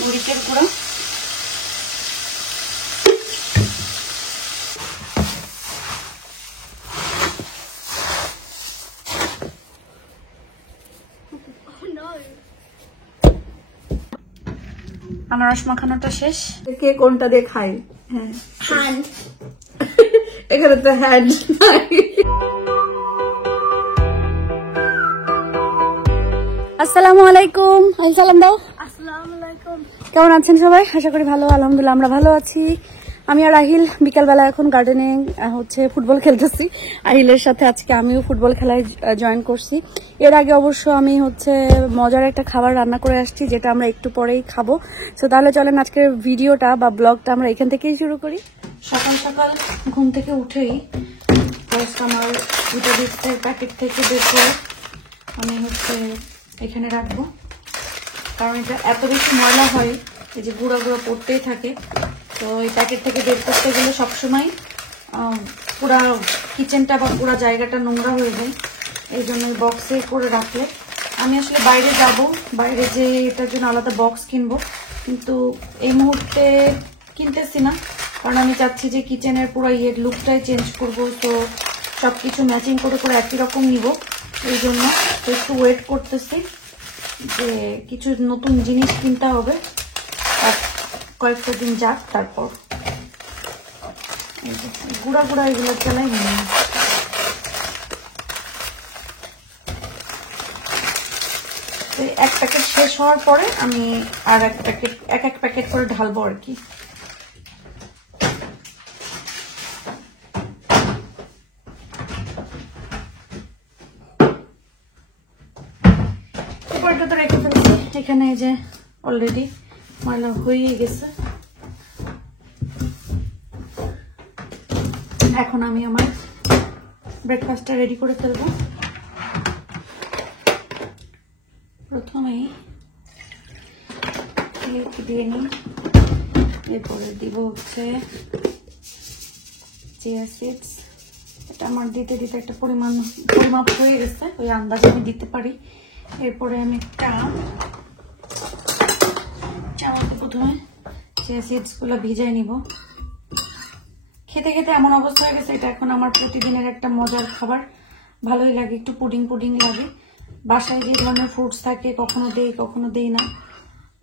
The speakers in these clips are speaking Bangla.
মরিচের গুঁড়া, আনারস মাখানোটা শেষ। কে কোনটা দিয়ে খাই? হ্যাঁ, হ্যান্ড। এখানে তো হ্যান্ড নাই। আসসালামু আলাইকুম। সালাম দাও। আসসালামু আলাইকুম। কেমন আছেন সবাই? আশা করি ভালো। আলহামদুলিল্লাহ আমরা ভালো আছি। আমি আর আহিল বিকালবেলা এখন গার্ডেনে ফুটবল খেলতেছি। আহিলের সাথে আজকে আমিও ফুটবল খেলায় জয়েন করছি। এর আগে অবশ্য আমি মজার একটা খাবার রান্না করে আসছি, যেটা আমরা একটু পরেই খাবো। তো তাহলে চলেন আজকের ভিডিওটা বা ব্লগটা আমরা এখান থেকেই শুরু করি। সকাল সকাল ঘুম থেকে উঠেই আমার ভিটামিক্সের প্যাকেট থেকে বের করে আমি এখানে রাখবো, কারণ এটা এত বেশি ময়লা হয়, এই যে গুঁড়ো গুঁড়ো পড়তেই থাকে। তো এই প্যাকেট থেকে বের করতে গেলে সবসময় পুরা কিচেনটা বা পুরা জায়গাটা নোংরা হয়ে যায়। এই জন্য বক্সে করে রাখলে, আমি আসলে বাইরে যাব, বাইরে যে এটার জন্য আলাদা বক্স কিনবো, কিন্তু এই মুহূর্তে কিনতেছি না, কারণ আমি চাচ্ছি যে কিচেনের পুরো লুকটাই চেঞ্জ করব। তো সব কিছু ম্যাচিং করে করে একই রকম নিব, এই জন্য তো একটু ওয়েট করতেছি যে কিছু নতুন জিনিস কিনতে হবে, আর কয়েকটা দিন যাক তারপর। গুঁড়া গুঁড়া এগুলো চালাই নিয়ে এক প্যাকেট শেষ হওয়ার পরে আমি আর এক প্যাকেট করে ঢালবো আর কি। তো রেখে ফেলছি এখানে, যে অলরেডি ময়লা হয়ে গেছে। এখন আমি আমার ব্রেকফাস্টটা রেডি করে ফেলবো। প্রথমেই মিল্ক দিয়ে নিই, এরপরে দিব চিয়া সিডস। এটা আমার দিতে দিতে একটা পরিমাপ হয়ে গেছে, ওই আন্দাজে আমি দিতে পারি। এরপরে আমি প্রথমে চিয়া সিডস গুলো ভিজাই নিব। খেতে খেতে এমন অবস্থা হয়ে গেছে, এটা এখন আমার প্রতিদিনের একটা মজার খাবার। ভালোই লাগে, একটু পুডিং পুডিং লাগে। বাসায় যে ধরনের ফ্রুটস থাকে কখনো দেই না,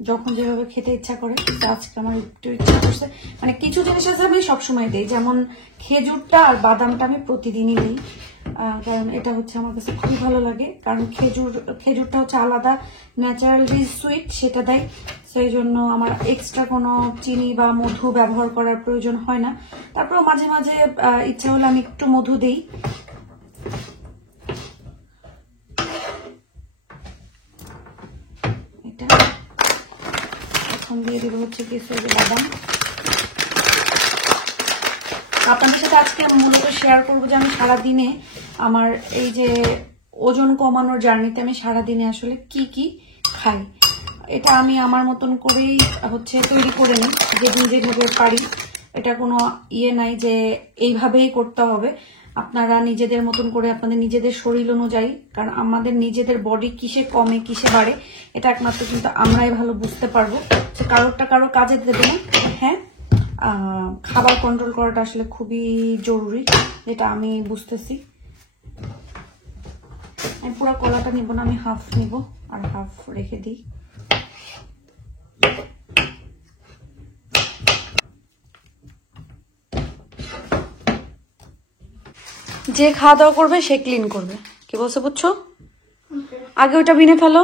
যখন যেভাবে খেতে ইচ্ছা করে। আজকে আমার একটু ইচ্ছা করছে, মানে কিছু জিনিস আছে আমি সবসময় দিই, যেমন খেজুরটা আর বাদামটা আমি প্রতিদিনই দিই, কারণ এটা আমার কাছে খুবই ভালো লাগে। কারণ খেজুরটা আলাদা ন্যাচারালি সুইট, সেটা দেয়, সেই জন্য আমার এক্সট্রা কোনো চিনি বা মধু ব্যবহার করার প্রয়োজন হয় না। তারপরেও মাঝে মাঝে ইচ্ছা হলে আমি একটু মধু দিই। এটা এখন দিয়ে দিব কিছু বাদাম। আপনাদের সাথে আজকে মূলত শেয়ার করবো যে আমি সারাদিনে আমার এই যে ওজন কমানোর জার্নিতে আমি সারাদিনে আসলে কি কি খাই, এটা আমি আমার মতন করেই তৈরি করে নিই, যেদিন যেভাবে পারি। এটা কোনো নাই যে এইভাবেই করতে হবে। আপনারা নিজেদের মতন করে আপনাদের নিজেদের শরীর অনুযায়ী, কারণ আমাদের নিজেদের বডি কিসে কমে কিসে বাড়ে এটা একমাত্র কিন্তু আমরাই ভালো বুঝতে পারবো। কারোরটা কারো কাজে দেবে না। হ্যাঁ, খাবার কন্ট্রোল করাটা আসলে খুবই জরুরি, যেটা আমি বুঝতেছি। আমি পুরো কলাটা নিব না, আমি হাফ নিব আর হাফ রেখে দিই। যে খাওয়া দাওয়া করবে সে ক্লিন করবে, কি বলছে বুঝছো? আগে ওটা বিনে ফেলো,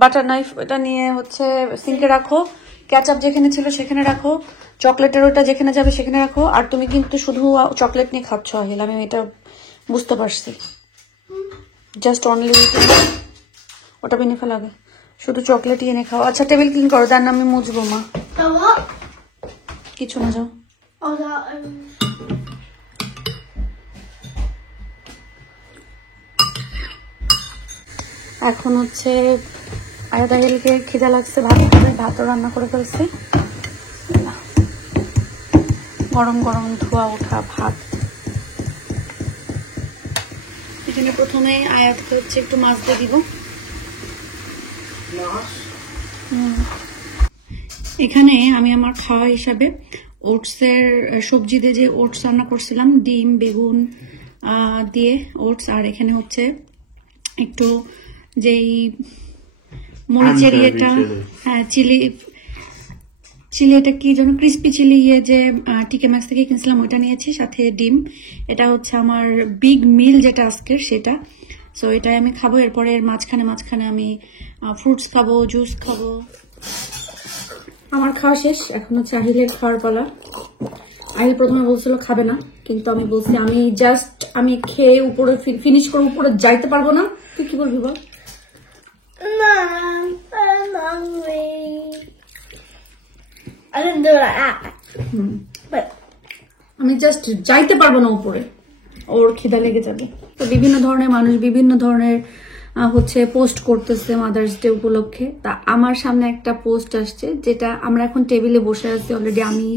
বাটার নাইফ এটা নিয়ে সিঙ্কে রাখো, ক্যাচআপ যেখানে ছিল সেখানে রাখো, চকলেটের ওটা যেখানে যাবে সেখানে রাখো। আর তুমি কিন্তু শুধু চকলেট নিয়ে খাচ্ছ আহিল, আমি এটা বুঝতে পারছি। জাস্ট অনলি ওটা বিনে ফেলো, আগে শুধু চকলেটই এনে খাও। আচ্ছা, টেবিল ক্লিন করো, তার নাম আমি মুছবো। মা কিছু না, যাও। এখন আয়াত আহিলকে খিদা লাগছে, ভাত খাবে, ভাতও রান্না করে ফেলছি। গরম গরম ধোয়া ওঠা ভাত। এখানে প্রথমে আয়াতকে একটু মাছ দিয়ে দিব। এখানে আমি আমার খাওয়া হিসাবে ওটসের সবজি দিয়ে যে ওটস রান্না করছিলাম, ডিম বেগুন দিয়ে ওটস, আর এখানে হচ্ছে একটু যেই মরিচের ইয়েটা, হ্যাঁ চিলি এটা কি যেন ক্রিস্পি চিলি ইয়ে যে টিকে ম্যাক্স থেকে কিনছিলাম ওইটা নিয়েছি, সাথে ডিম। এটা হচ্ছে আমার বিগ মিল যেটা আজকের সেটা। সো এটাই আমি খাবো। এরপরে মাঝখানে আমি ফ্রুটস খাবো, জুস খাবো। আমার খাওয়া শেষ, এখন হচ্ছে আহিলের খাওয়ার পালা। আহিল প্রথমে বলছিল খাবে না, কিন্তু আমি বলছি আমি খেয়ে উপরে ফিনিশ করে উপরে যাইতে পারবো না। তুই কি বলবি বল? Mom, I'm hungry. I didn't do it like that. But আমি জাস্ট যাইতে পারবো না উপরে, ওর খিদা লেগে যাবে। তো বিভিন্ন ধরনের মানুষ বিভিন্ন ধরনের হচ্ছে পোস্ট করতেছে মাদার্স ডে উপলক্ষে। তা আমার সামনে একটা পোস্ট আসছে, যেটা আমরা এখন টেবিলে বসে আছি অলরেডি, আমি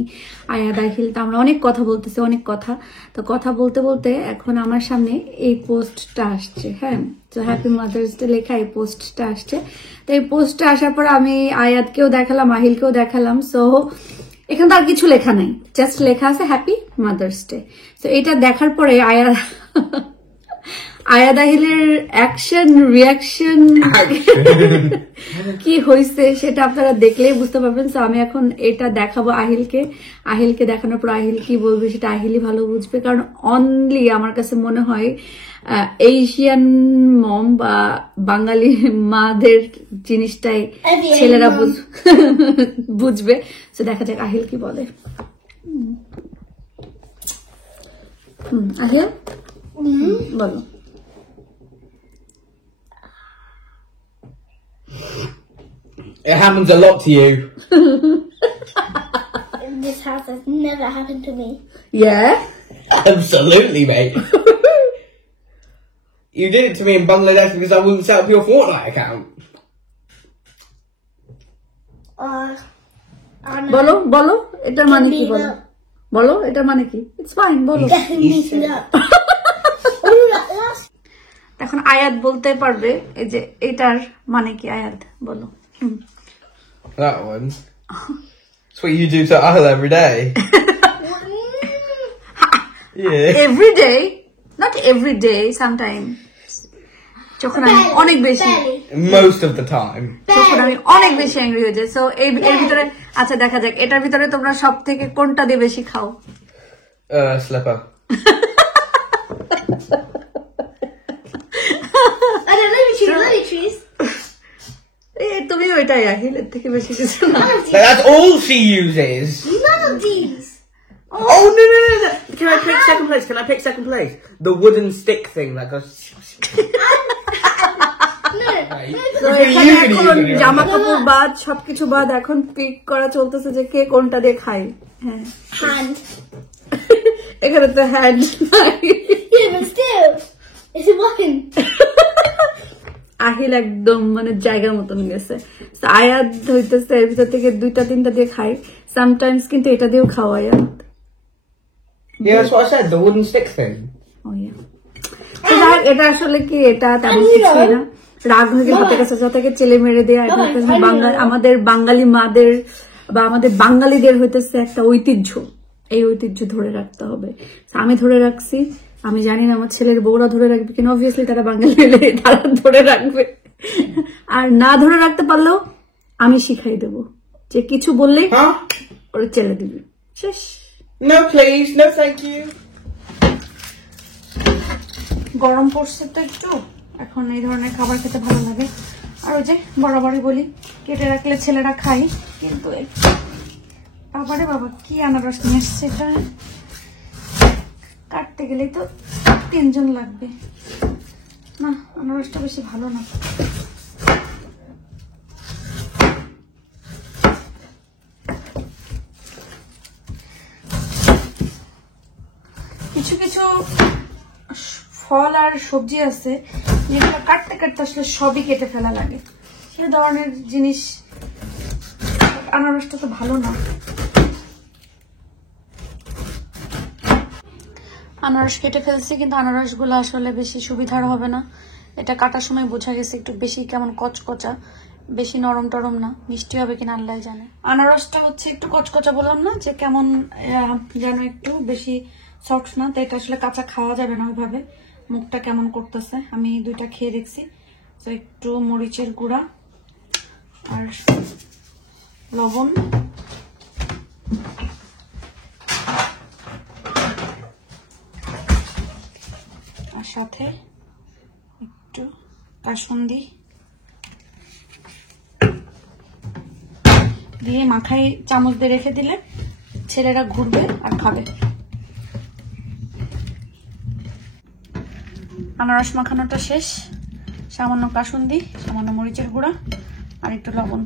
আয়া দাখিল, তা আমরা অনেক কথা বলতেছি, অনেক কথা। তো কথা বলতে বলতে এখন আমার সামনে এই পোস্টটা আসছে। হ্যাঁ, তো হ্যাপি মাদার্স ডে লেখা এই পোস্টটা আসছে। তো এই পোস্টটা আসার পর আমি আয়াতকেও দেখালাম, আহিলকেও দেখালাম। সো এখানে তো আর কিছু লেখা নাই, জাস্ট লেখা আছে হ্যাপি মাদার্স ডে। তো এটা দেখার পরে আয়া দাহিলের অ্যাকশন রিয়াকশন কি হয়েছে সেটা আপনারা দেখলেই বুঝতে পারবেন। তো আমি এখন এটা দেখাবো আহিলকে দেখানোর পর আহিল কি বলবে সেটা আহিলই ভালো বুঝবে, কারণ অনলি আমার কাছে মনে হয় এশিয়ান মম বা বাঙালি মাদের জিনিসটাই ছেলেরা বুঝবে। তো দেখা যাক আহিল কি বলে। আহিল বলো। It happens a lot to you. this house has never happened to me. Yeah. Absolutely, mate. You did it to me in Bangladesh because I wouldn't set up your Fortnite account. বলো এটার মানে কি? বলো এটার মানে কি? It's fine, বলো। এখন আয়াত বলতে পারবে এই যে এটার মানে কি। আয়াত বলো। That one. It's what you do to Ahl every day. Yeah. Every day, not every day, sometimes. যখন আমি অনেক বেশি, Most of the time. যখন আমি অনেক বেশি অ্যাংরি হয়ে যাই। সো এর ভিতরে আচ্ছা দেখা যাক এটার ভিতরে তোমরা সব থেকে কোনটা দিয়ে বেশি খাও? Slipper. I don't know if you love trees. তুমি ওইটাই আহিলের থেকে বেশি কিছু না। That's all she uses. None of these. Oh no! Can I pick second place? The wooden stick thing that goes. এখন জামা কাপড় বাদ সবকিছু বাদ এখন পিক করা চলতেছে যে কে কোনটা দিয়ে খায়। হ্যাঁ, Hand. এখানে তো হ্যান্ড নাই। Yeah, but still, it's one. Ahil একদম মানে জায়গার মতন গেছে। আয়াত হইতেছে এর ভিতর থেকে 2-3টা দিয়ে খাই সামটাইমস, কিন্তু এটা দিয়েও খাওয়া আয়াত। Yeah, that's what I said. The wooden stick thing. এটা আসলে কি, এটা তেমন কিছুই না। রাগ হয়ে গেলে হাতে কাছে থেকে চেলে মেরে দেয়া। আমাদের বাঙালি মাদের বা আমাদের বাঙালিদের হইতেছে একটা ঐতিহ্য, এই ঐতিহ্য ধরে রাখতে হবে। আমি ধরে রাখছি, আমি জানি না আমার ছেলের বউরা ধরে রাখবে কিনা। অবভিয়াসলি তারা বাঙালি হলে তারা ধরে রাখবে, আর না ধরে রাখতে পারলেও আমি শিখাই দেব যে কিছু বললেই ওরা চেলে দিবে। শেষ। No, please. No, thank you. গরম পড়ছে তো একটু, এখন এই ধরনের খাবার খেতে ভালো লাগে। আর ওই যে বরাবরই বলি কেটে রাখলে ছেলেরা খাই, কিন্তু বাবারে বাবা কি আনারস নিয়ে এসছে, এটা কাটতে গেলেই তো 3 জন লাগবে। না, আনারসটা বেশি ভালো না। কিছু কিছু ফল আর সবজি আছে যেগুলো কাটতে কাটতে আসলে সবই কেটে ফেলা লাগে, সে ধরনের জিনিস। আনারসটা তো ভালো না। আনারস কেটে ফেলছি, কিন্তু আনারসগুলো আসলে বেশি সুবিধার হবে না। এটা কাটার সময় বোঝা গেছে একটু বেশি কেমন কচকচা, বেশি নরম টরম না, মিষ্টি হবে কিনা আল্লাহ জানে। আনারসটা হচ্ছে একটু কচকচা, বললাম না যে কেমন যেন একটু বেশি সফট না, তো এটা আসলে কাঁচা খাওয়া যাবে না ওইভাবে, মুখটা কেমন করতেছে। আমি 2টা খেয়ে দেখছি। তো একটু মরিচের গুঁড়া আর লবণ, আর সাথে একটু কাসুন্দি দিয়ে মাখাই চামচ দিয়ে রেখে দিলে ছেলেরা ঘুরবে আর খাবে। আনারস মাখানোটা শেষ। সামান্য কাসুন্দি, সামান্য মরিচের গুঁড়া আর একটু লবণ।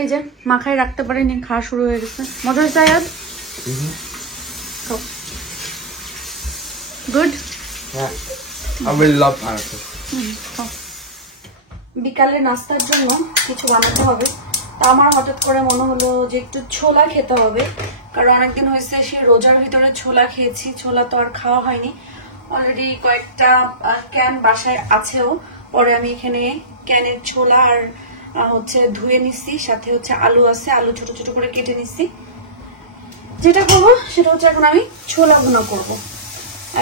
এই যে মাখাই রাখতে পারিনি, খাওয়া শুরু হয়ে গেছে। মজা হয়েছে আয়াদ? Good. I really love pineapple. বিকালে নাস্তার জন্য কিছু বানাতে হবে। তা আমার হঠাৎ করে মনে হলো যে একটু ছোলা খেতে হবে, কারণ অনেকদিন হয়েছে সেই রোজার ভিতরে ছোলা খেয়েছি, ছোলা তো আর খাওয়া হয়নি। অলরেডি কয়েকটা ক্যান বাসায় আছেও, পরে আমি এখানে ক্যানের ছোলা আর হচ্ছে ধুয়ে নিচ্ছি, সাথে হচ্ছে আলু আছে, আলু ছোট ছোট করে কেটে নিচ্ছি। যেটা করবো সেটা হচ্ছে এখন আমি ছোলা ভুনা করব,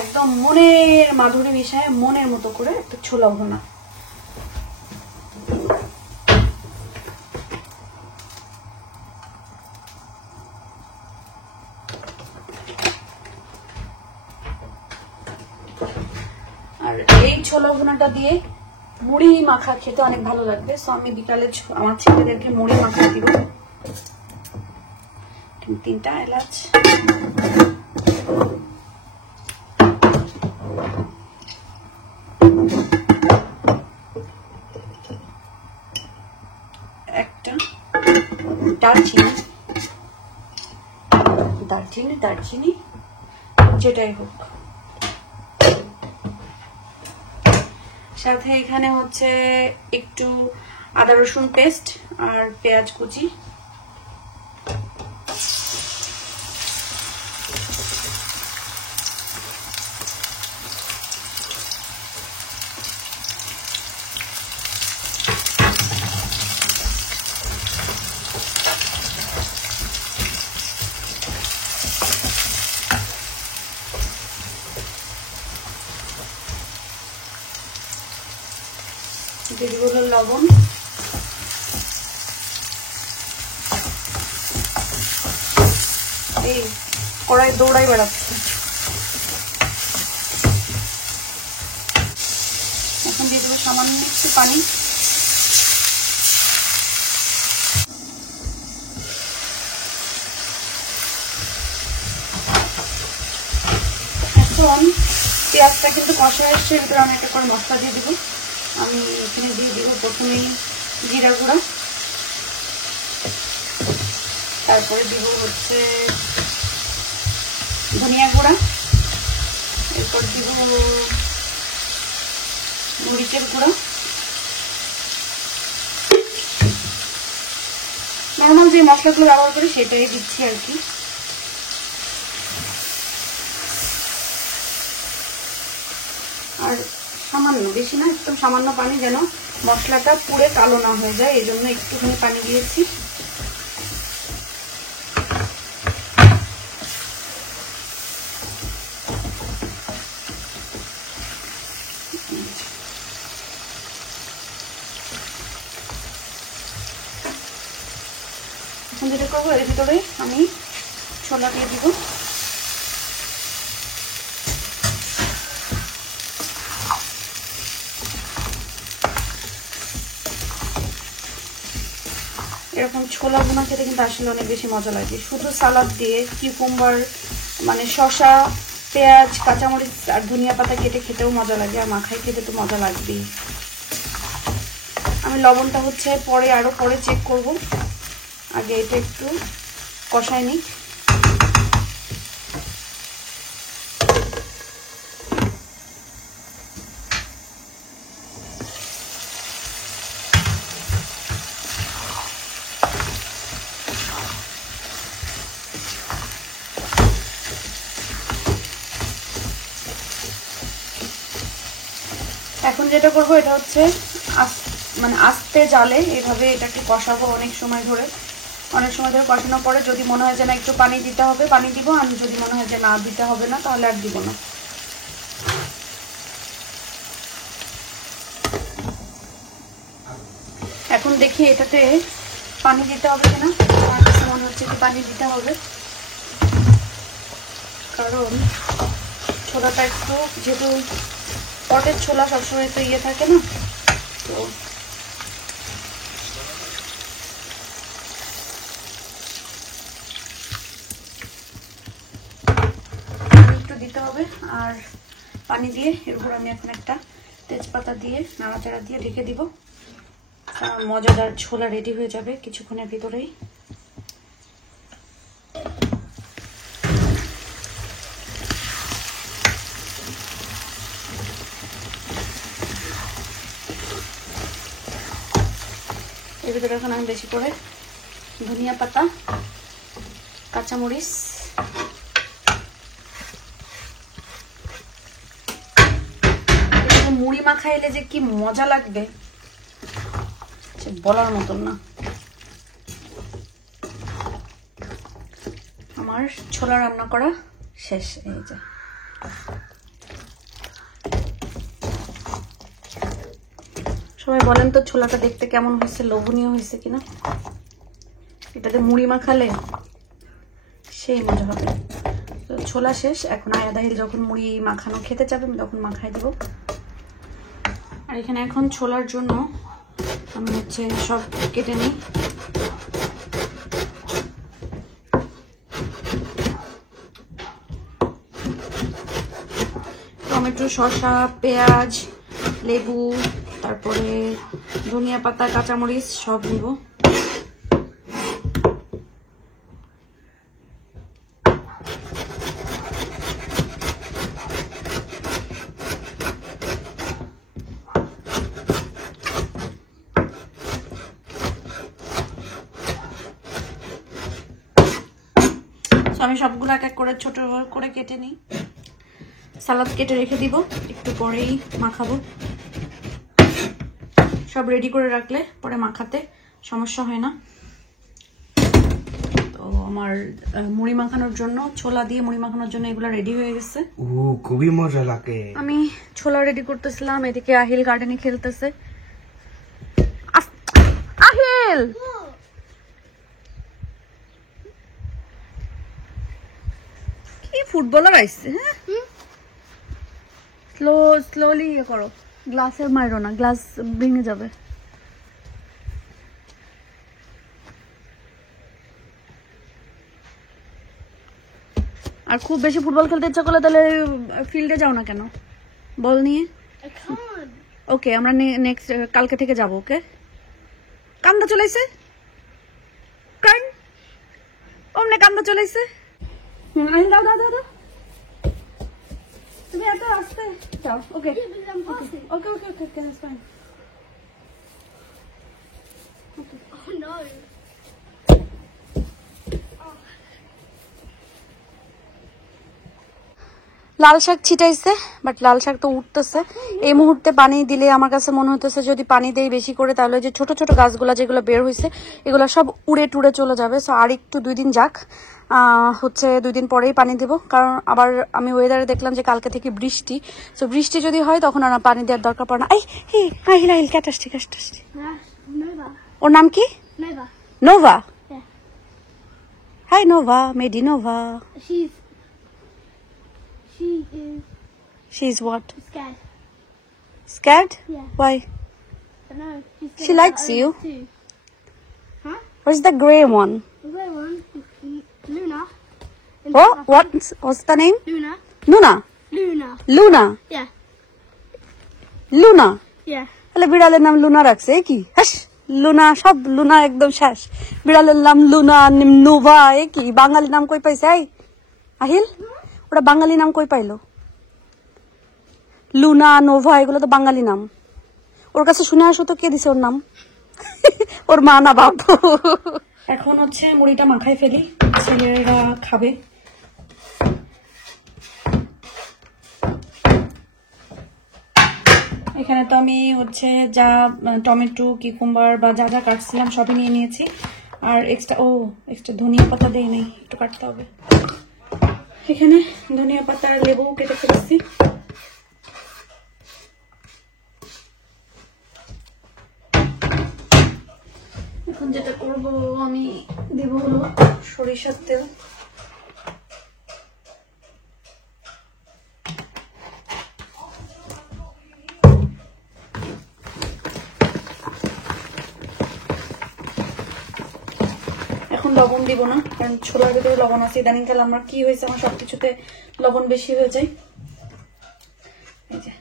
একদম মনের মাধুরী মিশায় মনের মতো করে একটা ছোলা ভুনা। আর এই ছোলা ভুনাটা দিয়ে মুড়ি মাখা খেতে অনেক ভালো লাগবে। সো আমি বিকালে আমার ছেলেদেরকে মুড়ি মাখা দিব। 3টা এলাচ, একটা দারচিনি, দারচিনি যেটাই হোক, সাথে এখানে হচ্ছে একটু আদা রসুন পেস্ট আর পেঁয়াজ কুচি, যেগুলো লবণ, এই কড়াই দৌড়াই বেড়াচ্ছে। এখন দিয়ে দেবো সামান্য একটু পানি। এখন পেঁয়াজটা কিন্তু কষা এসছে, ভিতরে আমি একটা করে মশলা দিয়ে দিব। আমি এখানে দিয়ে দিব প্রথমেই জিরা গুঁড়া, তারপরে দিব হচ্ছে ধনিয়া গুঁড়া, এরপর দিব মরিচের গুঁড়া, নর্মাল যে মশলাগুলো ব্যবহার করি সেটাই দিচ্ছি আর কি। আর সামান্য, বেশি না, একদম সামান্য পানি, যেন মশলাটা পুড়ে কালো না হয়ে যায়, এই জন্য একটুখানি পানি দিয়েছি। এখন যেটা করবো এর ভিতরে আমি ছোলা দিয়ে দিব। এরকম ছোলা ভুনা খেতে কিন্তু আসলে অনেক বেশি মজা লাগে, শুধু সালাদ দিয়ে কিউকুম্বার মানে শসা, পেঁয়াজ, কাঁচামরিচ আর ধনিয়া পাতা কেটে খেতেও মজা লাগে, আর মাখাই খেতে তো মজা লাগবেই। আমি লবণটা হচ্ছে পরে আরো পরে চেক করব, আগে এটা একটু কষাই নিই। এখন যেটা করব এটা হচ্ছে মানে আস্তে জালে এইভাবে এটাকে কষাবো অনেক সময় ধরে কষানোর পরে যদি মনে হয় যে না একটু পানি দিতে হবে পানি দিব, আর যদি মনে হয় যে না দিতে হবে না তাহলে আর দিব না। এখন দেখি এটাতে পানি দিতে হবে কিনা, আমার কাছে মনে হচ্ছে কি পানি দিতে হবে, কারণ ছোলাটা একটু যেহেতু পটের ছোলা সবসময় তো ইয়ে থাকে না, তো একটু দিতে হবে। আর পানি দিয়ে এর উপর আমি এখন একটা তেজপাতা দিয়ে নাড়াচাড়া দিয়ে ঢেকে দিব। মজাদার ছোলা রেডি হয়ে যাবে কিছুক্ষণের ভিতরেই। এর ভিতরে এখন আমি বেশি করে ধনিয়া পাতা, কাঁচামরিচ, মুড়ি মাখাইলে যে কি মজা লাগবে বলার মতন না। আমার ছোলা রান্না করা শেষ। এই যে সবাই বলেন তো ছোলাটা দেখতে কেমন হয়েছে, লোভনীয় হয়েছে কিনা। এটাতে মুড়ি মাখালে সেই মজা হবে। তো ছোলা শেষ, এখন আয়া দাহিল যখন মুড়ি মাখানো খেতে যাবে আমি তখন মাখাই দেব। আর এখানে এখন ছোলার জন্য আমি হচ্ছে সব কেটে নিই। টমেটো, শসা, পেঁয়াজ, লেবু, তারপরে ধনিয়া পাতা, কাঁচামরিচ সব নিব। আমি সবগুলো এক এক করে ছোট করে কেটে নিই। সালাদ কেটে রেখে দিব, একটু পরেই মাখাবো। সব রেডি করে রাখলে পরে মাখাতে সমস্যা হয় না। তো আমার মুড়ি মাখানোর জন্য, ছোলা দিয়ে মুড়ি মাখানোর জন্য এগুলো রেডি হয়ে গেছে। খুবই মজা লাগে। আমি ছোলা রেডি করতেছিলাম, এদিকে আহিল গার্ডেনে খেলতেছে। আহিল কি ফুটবলার আইছে। হ্যাঁ, স্লোলি ইয়ে করো, গ্লাসে মারো না, গ্লাস ভেঙে যাবে। আর খুব বেশি ফুটবল খেলতে ইচ্ছা করলে তাহলে ফিল্ডে যাও না কেন বল নিয়ে। ওকে, আমরা নেক্সট কালকে থেকে যাব। ওকে, কান্দা চলেছে, কান ওমনে কান্দা চলেছে। দাও দাও দাও দাও, তুমি এত আসতে যাও। ওকে ওকে ওকে ওকে ওকে, দ্যাটস ফাইন। Oh no. লাল শাক ছিটাইছে, বাট লাল শাক তো উঠতেছে। এই মুহূর্তে পানি দিলে আমার কাছে মনে হতেছে যদি পানি দেই বেশি করে তাহলে যে ছোট ছোট গাছগুলা যেগুলো বের হয়েছে এগুলো সব উড়ে টুড়ে চলে যাবে। সো আর একটু 2 দিন যাক, হচ্ছে 2 দিন পরেই পানি দেব। কারণ আবার আমি ওয়েদারে দেখলাম যে কালকে থেকে বৃষ্টি, সো বৃষ্টি যদি হয় তখন আর পানি দেওয়ার দরকার পড়ে না। আহিল আহিল ক্যাটাসটি ক্যাটাসটি। Nova. ওর নাম কি? Nova. Nova. Yeah. Hi Nova, মেডি Nova. She's what? Scared. Scared? Yeah. Why? I know. She likes you. Too. Huh? Where's the grey one? The grey one is Luna. Oh, what's the name? Luna. Luna. Luna. Luna. Yeah. Luna. Yeah. তাহলে বিড়ালের নাম লুনা রাখছে কি? হ্যাঁ, লুনা সব লুনা একদম শেষ। বিড়ালের নাম লুনা, নোভা, এ কি বাঙালি নাম কই পাইছে? আহিল, ওটা বাঙালি নাম কই পাইলো? লুনা, নোভা এগুলো তো বাঙালি নাম। ওর কাছে শুনে আসো তো কে দিছে ওর নাম। ওর মা না বাপ। এখন হচ্ছে মুড়িটা মাখাই ফেলি, ছেলেরা খাবে। এখানে তো আমি হচ্ছে যা টমেটো কিকুম্বার বা যা যা কাটছিলাম সবই নিয়ে নিয়েছি। আর এক্সট্রা ধনিয়া পাতা দেই নাই, একটু কাটতে হবে। এখানে ধনিয়া পাতা আর লেবু কেটে ফেলেছি। এখন যেটা করব আমি দেব হলো সরিষার তেল। এখন লবণ দিব না, কারণ ছোলার ভিতরে লবণ আছে। ইদানিংকাল আমার কি হয়েছে, আমার সবকিছুতে লবণ বেশি হয়ে যায়। এই যে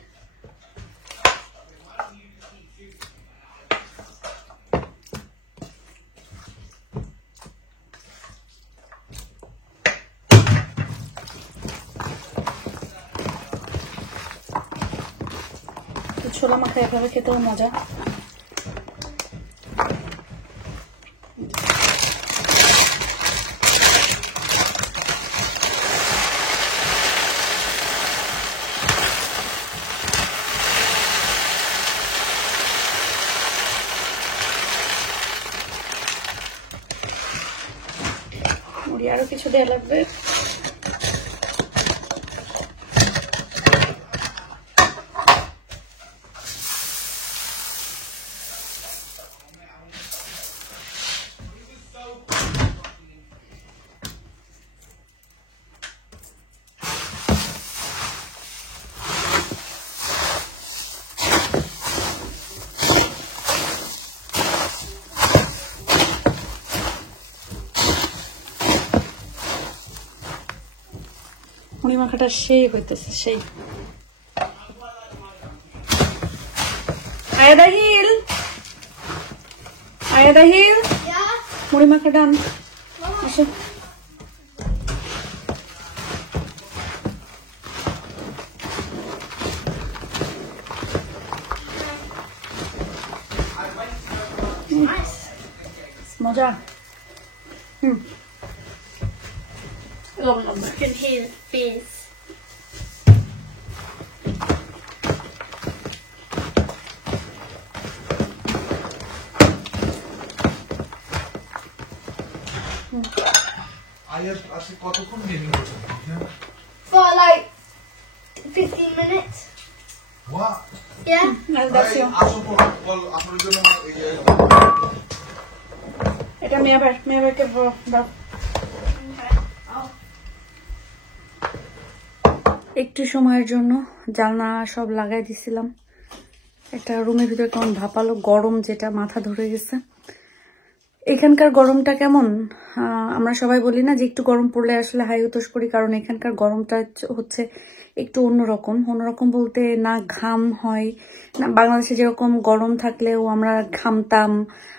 ছোলা মাখা এভাবে খেতেও মজা। মুড়ি আরো কিছু দেওয়া লাগবে। মুড়ি মাখাটা সেই হইতেছে, সেই। আয়াদাহিল Yeah. মুড়ি মাখাটা আন। আসো। Nice. মজা। লবণ লাগবে। I can hear the fizz. কতক্ষণ গেমিং করছেন? For like 15 minutes. What? Yeah. আপনার জন্য এটা মেয়াবারকে দাও। একটু সময়ের জন্য জানলা সব লাগাই দিছিলাম। একটা রুমের ভিতরে কেমন ভাপালো গরম, যেটা মাথা ধরে গেছে। এখানকার গরমটা কেমন, আমরা সবাই বলি না যে একটু গরম পড়লে আসলে হাই হুতোষ করি, কারণ এখানকার গরমটা হচ্ছে একটু অন্যরকম বলতে না ঘাম হয় না। বাংলাদেশে যেরকম গরম থাকলেও আমরা ঘামতাম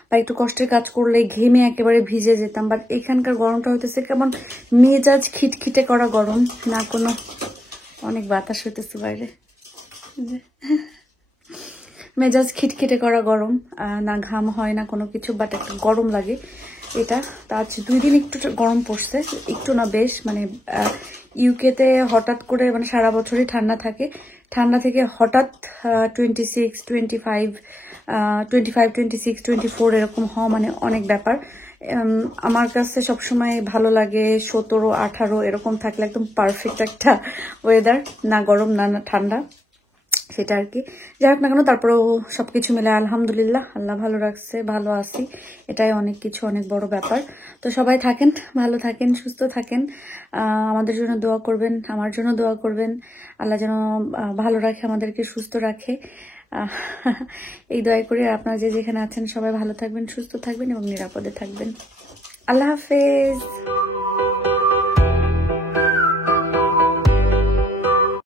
বা একটু কষ্টের কাজ করলে ঘেমে একেবারে ভিজে যেতাম, বাট এখানকার গরমটা হইতেছে কেমন মেজাজ খিটখিটে করা গরম, না কোনো অনেক বাতাস হইতেছে বাইরে, মেজাজ খিটখিটে করা গরম, না ঘাম হয় না কোনো কিছু, বাট একটা গরম লাগে এটা। তা আজ 2 দিন একটু গরম পড়ছে, একটু না বেশ। মানে ইউকেতে হঠাৎ করে মানে সারা বছরই ঠান্ডা থাকে, ঠান্ডা থেকে হঠাৎ 26, 25, 26, 24 এরকম হওয়া মানে অনেক ব্যাপার। আমার কাছে সবসময় ভালো লাগে 17, 18 এরকম থাকলে একদম পারফেক্ট একটা ওয়েদার, না গরম না ঠান্ডা, সেটা আর কি। যাই হোক না কেন, তারপরেও সবকিছু মিলে আলহামদুলিল্লাহ, আল্লাহ ভালো রাখছে, ভালো আছি, এটাই অনেক কিছু, অনেক বড় ব্যাপার। তো সবাই থাকেন, ভালো থাকেন, সুস্থ থাকেন, আমাদের জন্য দোয়া করবেন, আমার জন্য দোয়া করবেন। আল্লাহ যেন ভালো রাখে, আমাদেরকে সুস্থ রাখে, এই দোয়া করে আপনারা যে যেখানে আছেন সবাই ভালো থাকবেন, সুস্থ থাকবেন এবং নিরাপদে থাকবেন। আল্লাহ হাফেজ।